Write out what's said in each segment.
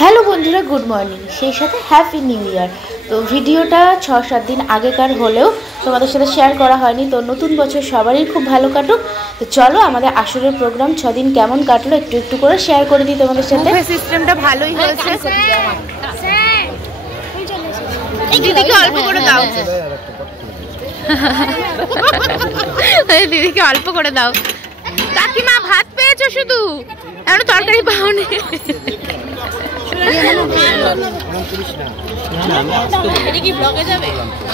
Hello বন্ধুরা, good morning, সেই সাথে হ্যাপি নিউ ইয়ার। তো ভিডিওটা 6-7 দিন আগেকার হলেও তোমাদের সাথে শেয়ার করা হয়নি। তো নতুন বছর সবারই খুব ভালো কাটুক। তো চলো আমাদের আসরের প্রোগ্রাম 6 দিন কেমন কাটলো একটু একটু করে শেয়ার করে দিই তোমাদের সাথে। সিস্টেমটা ভালোই হয়েছে। দিদিকে অল্প করে দাও, দিদিকে অল্প করে দাও। কাকিমা ভাত পেয়েছো শুধু, এখনো তরকারি পাওনি।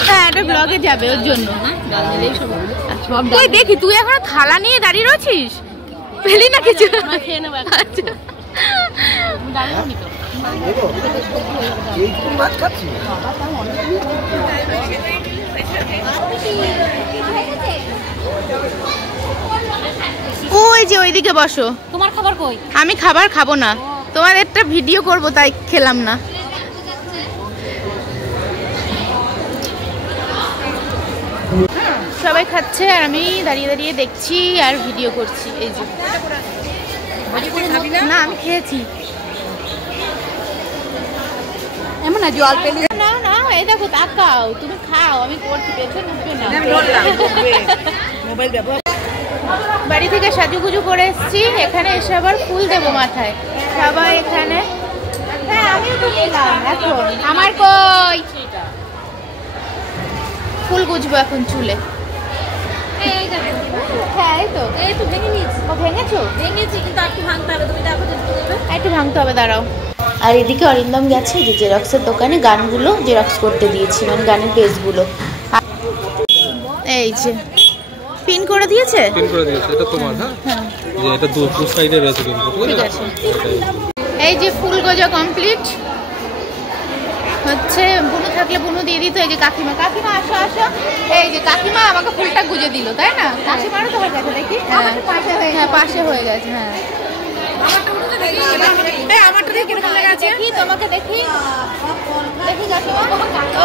হ্যাঁ, এটা ব্লগে যাবে, ওর জন্য। দেখি তুই এখনো থালা নিয়ে দাঁড়িয়ে রয়েছিস, পেলি না কিছু? ওই যে ওইদিকে বসো। তোমার খাবার কই? আমি খাবার খাবো না, তোমার একটা ভিডিও করব তাই খেলাম না। সবাই খাচ্ছে আর আমি দাঁড়িয়ে দাঁড়িয়ে দেখছি আর ভিডিও করছি। এই যে না, আমি খেয়েছি। এমন না জল পেলে না না, এই দেখো তাকাও, তুমি খাও, আমি করছি, পেছনে ঢুকবে না। মোবাইল ব্যবহার। বাড়ি থেকে সাজুগুজু করে এসেছি, এখানে এসে আবার ফুল দেবো মাথায় সবাই এখানে। হ্যাঁ, আমিও তো নিলাম। এখন আমার কই ফুল গুজবো এখন চুলে। হ্যাঁ, এই তো ভেঙে নিয়েছি। ও ভেঙেছো? ভেঙেছি, কিন্তু একটু ভাঙতে হবে। তুমি দেখো একটু ভাঙতে হবে, দাঁড়াও। আর এদিকে অরিন্দম গেছে যে জেরক্সের দোকানে গানগুলো জেরক্স করতে দিয়েছি, মানে গানের পেজগুলো। এই যে পিন করে দিয়েছে, এটা তোমার। হ্যাঁ, যে এটা দু সাইডে রয়েছে কিন্তু। ঠিক আছে। এই যে ফুল গোজা কমপ্লিট হচ্ছে। বুনু থাকলে বুনু দিয়ে দিত। এই যে কাকিমা, কাকিমা আসো আসো। এই যে কাকিমা আমাকে ফুলটা গুজে দিল, তাই না? কাকিমারও তো হয়ে গেছে দেখি। হ্যাঁ, পাশে হয়ে গেছে। হ্যাঁ, আমারটা দেখি, তোমাকে দেখি দেখি কাকিমা।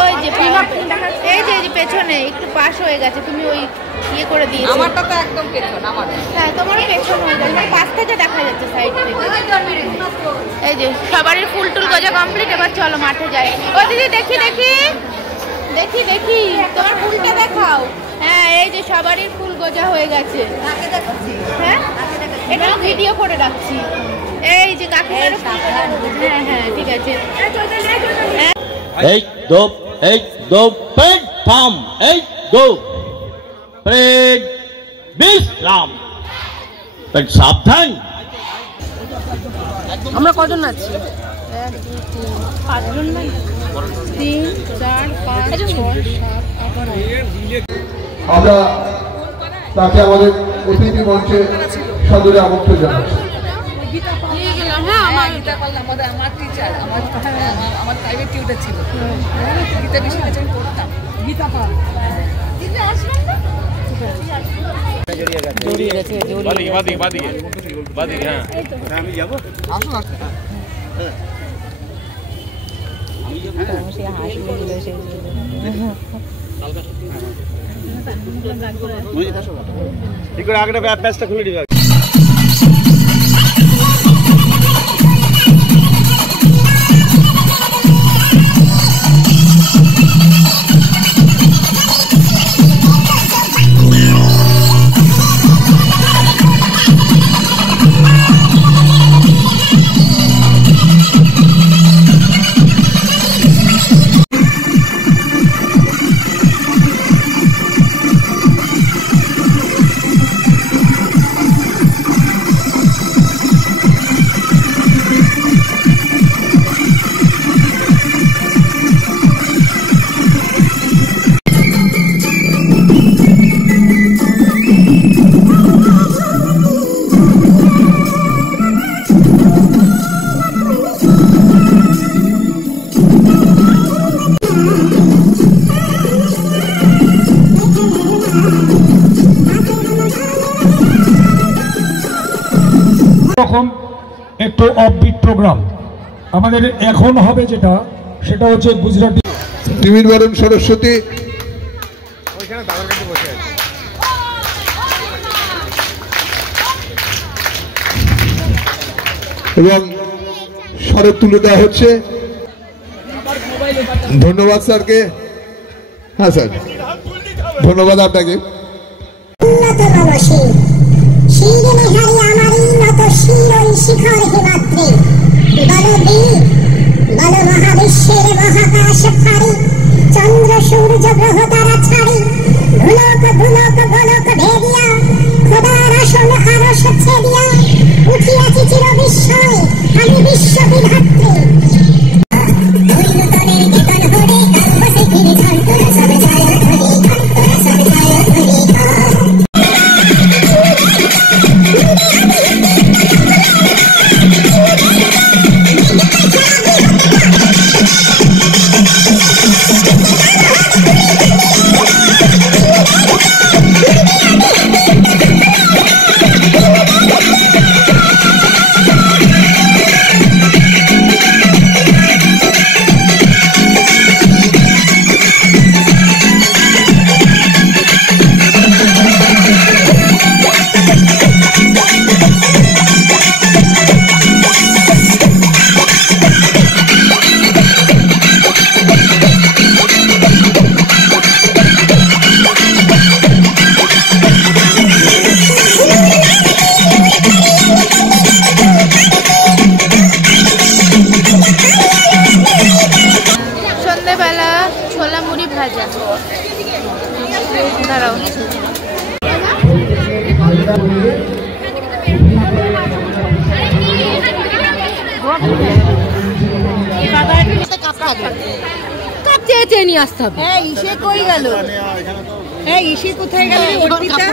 ওই যে এই যে পেছনে একটু পাশ হয়ে গেছে, তুমি ওই ইয়ে করে দিয়েছো। আমারটা তো একদম পেছন। আমার হ্যাঁ, তোমারও পেছন হয়ে গেছে, মানে পাশ থেকে দেখা যাচ্ছে, সাইড থেকে। এই যে সবারই ফুল টুল গজা কমপ্লিট। এবার চলো মাঠে যাই। ও দিদি দেখি দেখি দেখি দেখি তোমার ফুলটা দেখাও। হ্যাঁ, এই যে সবারই ফুল গজা হয়ে গেছে। হ্যাঁ, এটা ভিডিও করে রাখছি। এই যে কাকিমারও ফুল গজা হয়ে গেছে। হ্যাঁ হ্যাঁ, ঠিক আছে। এই দো পেড থাম, এই গো পেড বিশ্রাম, পেড সাবধান। আমরা কজন আছি? 1 2 3 5 জন না? 3 4 5 6 7 8 9। আমরা তাকে আমাদের অতিথি মঞ্চে সদরে আমন্ত্রণ জানাচ্ছি। হ্যাঁ, আমার টিচার, আমার প্রাইভেট টিউটর ছিল। গীতা বিষয়ে আমি পড়তাম। গীতা পা দিদি আসবেন না? জড়িয়ে গেছে। বাদিকে। হ্যাঁ, আমি যাব। আসুন আসুন। ঠিক করে আগেটা প্যাচটা খুলে দিবে। রকম একটু অফবিট প্রোগ্রাম আমাদের এখন হবে, সেটা হচ্ছে গুজরাটি। তিমির বরণ সরস্বতী এবং স্মারক তুলে দেওয়া হচ্ছে। ধন্যবাদ স্যারকে। হ্যাঁ স্যার, ধন্যবাদ আপনাকে। চন্দ্র সূর্য গ্রহ তারা ছাড়ি ধুলক ধুলক গোলক ভেদিয়া খোদার আসন আরশ ছেদিয়া উঠিয়াছি চির বিস্ময় আমি বিশ্ব বিধাত্রী। সন্ধ্যেবেলা ছোলা মুড়ি ভাজা। দাঁড়াও, কাপ চেয়ে নিয়ে আসতে হবে। ইসে কই গেল? ইসে কোথায় গেল? অর্পিতা,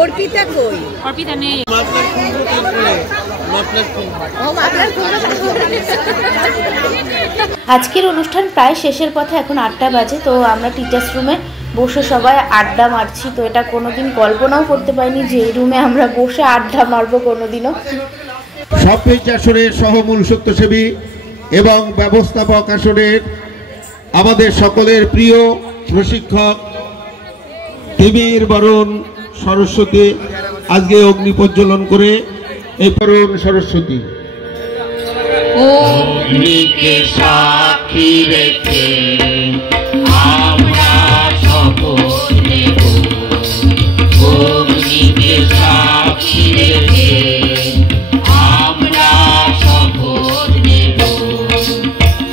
অর্পিতা কই? অর্পিতা নেই। আজকের অনুষ্ঠান প্রায় শেষের পথে, এখন 8টা বাজে। তো আমরা টিচার্স রুমে বসে সবাই আড্ডা মারছি। তো এটা কোনোদিন কল্পনাও করতে পারিনি যে এই রুমে আমরা বসে আড্ডা মারবো কোনোদিনও। সবপিচ আসনের সহমূল সত্যসেবী এবং ব্যবস্থাপক আসনের আমাদের সকলের প্রিয় প্রশিক্ষক তিমির বরণ সরস্বতী আজকে অগ্নি প্রজ্বলন করে এই বরণ সরস্বতী অগ্নিকে সাক্ষী রেখে আমরা শপথ নেব, অগ্নিকে সাক্ষী রেখে আমরা শপথ নেব,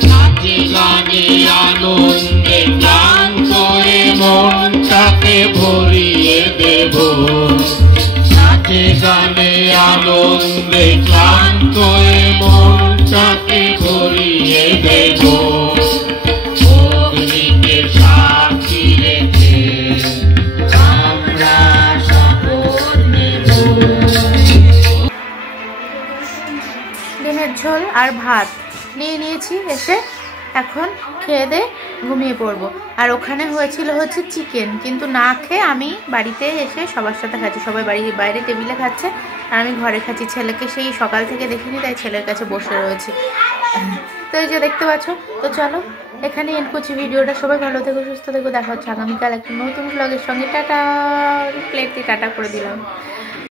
নাচে গানে আনন্দে ক্লান্ত এ মনটাকে ভরিয়ে দেব, নাচে গানে আনন্দে ক্লান্ত এ মনটাকে ভরিয়ে দেব, অগ্নিকে সাক্ষী রেখে আমরা শপথ নেব। ডিমের ঝোল আর ভাত নিয়ে নিয়েছি, এসে এখন খেয়ে দিয়ে ঘুমিয়ে পড়বো। আর ওখানে হয়েছিল হচ্ছে চিকেন, কিন্তু না খেয়ে আমি বাড়িতে এসে সবার সাথে খাচ্ছি। সবাই বাইরে টেবিলে খাচ্ছে আর আমি ঘরে খাচ্ছি। ছেলেকে সেই সকাল থেকে দেখিনি, তাই ছেলের কাছে বসে রয়েছি। তো এই যে দেখতে পাচ্ছ। তো চলো এখানে এন্ড করছি ভিডিওটা। সবাই ভালো থেকো, সুস্থ থেকো। দেখা হচ্ছে আগামীকাল একটা নতুন ব্লগের সঙ্গে। টাটা। প্লেট দিয়ে টাটা করে দিলাম।